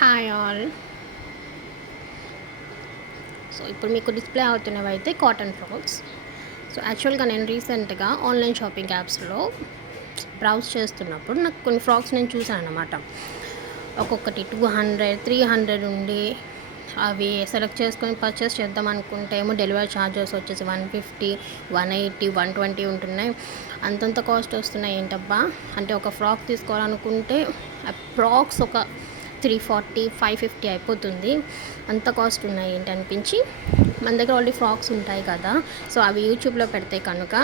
Hi all. So ఇప్పుడు మీకు display అవుతున్నవి అయితే కాటన్ ఫ్రాక్స్. సో యాక్చువల్గా నేను రీసెంట్గా ఆన్లైన్ షాపింగ్ యాప్స్లో బ్రౌజ్ చేస్తున్నప్పుడు నాకు కొన్ని ఫ్రాక్స్ నేను చూసాను అన్నమాట. ఒక్కొక్కటి 200, 300 ఉండి అవి సెలెక్ట్ చేసుకొని పర్చేస్ చేద్దాం అనుకుంటే ఏమో డెలివరీ ఛార్జెస్ వచ్చేసి 150, 180, 120 ఉంటున్నాయి. అంతంత కాస్ట్ వస్తున్నాయి ఏంటబ్బా అంటే ఒక ఫ్రాక్ తీసుకోవాలనుకుంటే అప్రాక్స్ ఒక 340, 550 అయిపోతుంది. అంత కాస్ట్ ఉన్నాయి ఏంటి అనిపించి మన దగ్గర ఆల్రెడీ ఫ్రాక్స్ ఉంటాయి కదా, సో అవి యూట్యూబ్లో పెడితే కనుక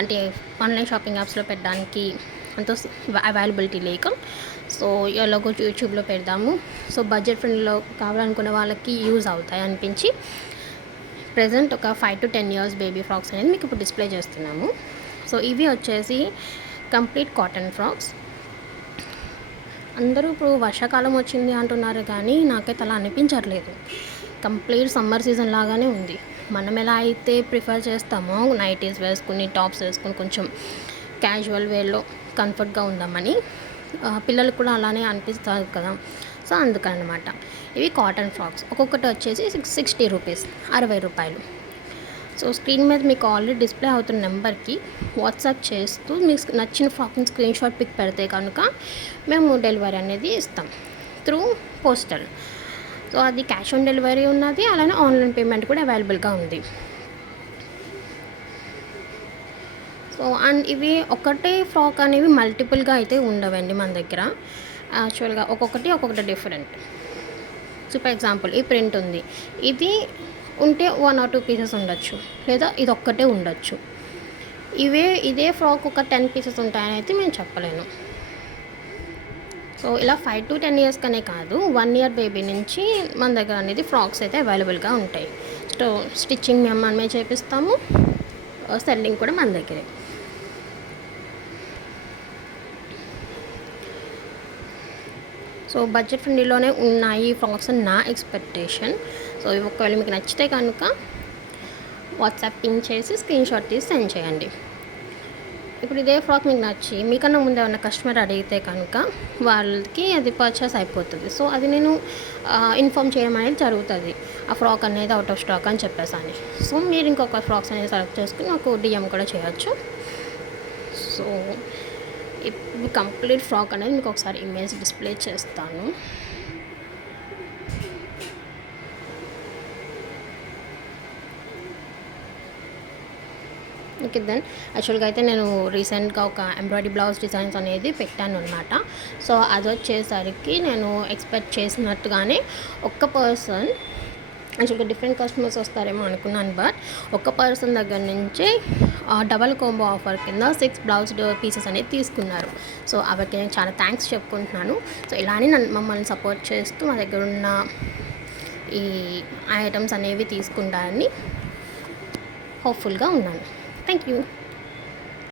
అంటే ఆన్లైన్ షాపింగ్ యాప్స్లో పెట్టడానికి అంత అవైలబిలిటీ లేక సో ఎలాగో యూట్యూబ్లో పెడదాము, సో బడ్జెట్ ఫ్రెండ్లో కావాలనుకునే వాళ్ళకి యూజ్ అవుతాయి అనిపించి ప్రజెంట్ ఒక 5 to 10 years బేబీ ఫ్రాక్స్ అనేది మీకు ఇప్పుడు డిస్ప్లే చేస్తున్నాము. సో ఇవి వచ్చేసి కంప్లీట్ కాటన్ ఫ్రాక్స్. అందరూ ఇప్పుడు వర్షాకాలం వచ్చింది అంటున్నారు కానీ నాకైతే అలా అనిపించట్లేదు. కంప్లీట్ సమ్మర్ సీజన్ లాగానే ఉంది. మనం ఎలా అయితే ప్రిఫర్ చేస్తామో నైటీస్ వేసుకుని టాప్స్ వేసుకుని కొంచెం క్యాజువల్ వేలో కంఫర్ట్గా ఉందామని పిల్లలకు కూడా అలానే అనిపిస్తుంది కదా, సో అందుకనమాట. ఇవి కాటన్ ఫ్రాక్స్ ఒక్కొక్కటి వచ్చేసి 60 రూపీస్, 60 రూపాయలు. సో స్క్రీన్ మీద మీకు ఆల్రెడీ డిస్ప్లే అవుతున్న నెంబర్కి వాట్సాప్ చేస్తూ మీకు నచ్చిన ఫ్రాక్ని స్క్రీన్ షాట్ పిక్ పెడితే కనుక మేము డెలివరీ అనేది ఇస్తాం త్రూ పోస్టల్. సో అది క్యాష్ ఆన్ డెలివరీ ఉన్నది, అలానే ఆన్లైన్ పేమెంట్ కూడా అవైలబుల్గా ఉంది. సో అండ్ ఇవి ఒకటే ఫ్రాక్ అనేవి మల్టిపుల్గా అయితే ఉండవండి మన దగ్గర. యాక్చువల్గా ఒక్కొక్కటి డిఫరెంట్. సో ఫర్ ఎగ్జాంపుల్ ఈ ప్రింట్ ఉంది, ఇది ఉంటే 1 or 2 పీసెస్ ఉండొచ్చు, లేదా ఇది ఒక్కటే ఉండొచ్చు. ఇదే ఫ్రాక్ ఒక 10 పీసెస్ ఉంటాయని అయితే మేము చెప్పలేను. సో ఇలా 5 to 10 years కనే కాదు, 1 year బేబీ నుంచి మన దగ్గర అనేది ఫ్రాక్స్ అయితే అవైలబుల్గా ఉంటాయి. సో స్టిచ్చింగ్ మేము మనమే చేపిస్తాము, సెల్లింగ్ కూడా మన దగ్గరే. సో బడ్జెట్ ఫ్రెండ్లీలోనే ఉన్నాయి ఫ్రాక్స్ అని నా ఎక్స్పెక్టేషన్. సో ఇవి ఒకవేళ మీకు నచ్చితే కనుక వాట్సాప్ పింక్ చేసి స్క్రీన్ షాట్ తీసి సెండ్ చేయండి. ఇప్పుడు ఇదే ఫ్రాక్ మీకు నచ్చి మీకన్నా ముందు ఏమన్నా కస్టమర్ అడిగితే కనుక వాళ్ళకి అది పర్చేస్ అయిపోతుంది. సో అది నేను ఇన్ఫామ్ చేయడం అనేది జరుగుతుంది, ఆ ఫ్రాక్ అనేది అవుట్ ఆఫ్ స్టాక్ అని చెప్పేసాను. సో మీరు ఇంకొక ఫ్రాక్స్ అనేది సెలెక్ట్ చేసుకుని నాకు డిఎం కూడా చేయొచ్చు. సో ఇప్పుడు కంప్లీట్ ఫ్రాక్ అనేది మీకు ఒకసారి ఇమేజ్ డిస్ప్లే చేస్తాను. ఓకే దెన్ యాక్చువల్గా అయితే నేను రీసెంట్గా ఒక ఎంబ్రాయిడరీ బ్లౌజ్ డిజైన్స్ అనేది పెట్టాను అనమాట. సో అది వచ్చేసరికి నేను ఎక్స్పెక్ట్ చేసినట్టుగానే ఒక్క పర్సన్, యాక్చువల్గా డిఫరెంట్ కస్టమర్స్ వస్తారేమో అనుకున్నాను, బట్ ఒక్క పర్సన్ దగ్గర నుంచి డబల్ కాంబో ఆఫర్ కింద 6 బ్లౌజ్ పీసెస్ అనేది తీసుకున్నారు. సో అవకి నేను చాలా థ్యాంక్స్ చెప్పుకుంటున్నాను. సో ఇలానే మమ్మల్ని సపోర్ట్ చేస్తూ మా దగ్గర ఉన్న ఈ ఐటమ్స్ అనేవి తీసుకుంటారని హోప్ఫుల్గా ఉన్నాను. Thank you.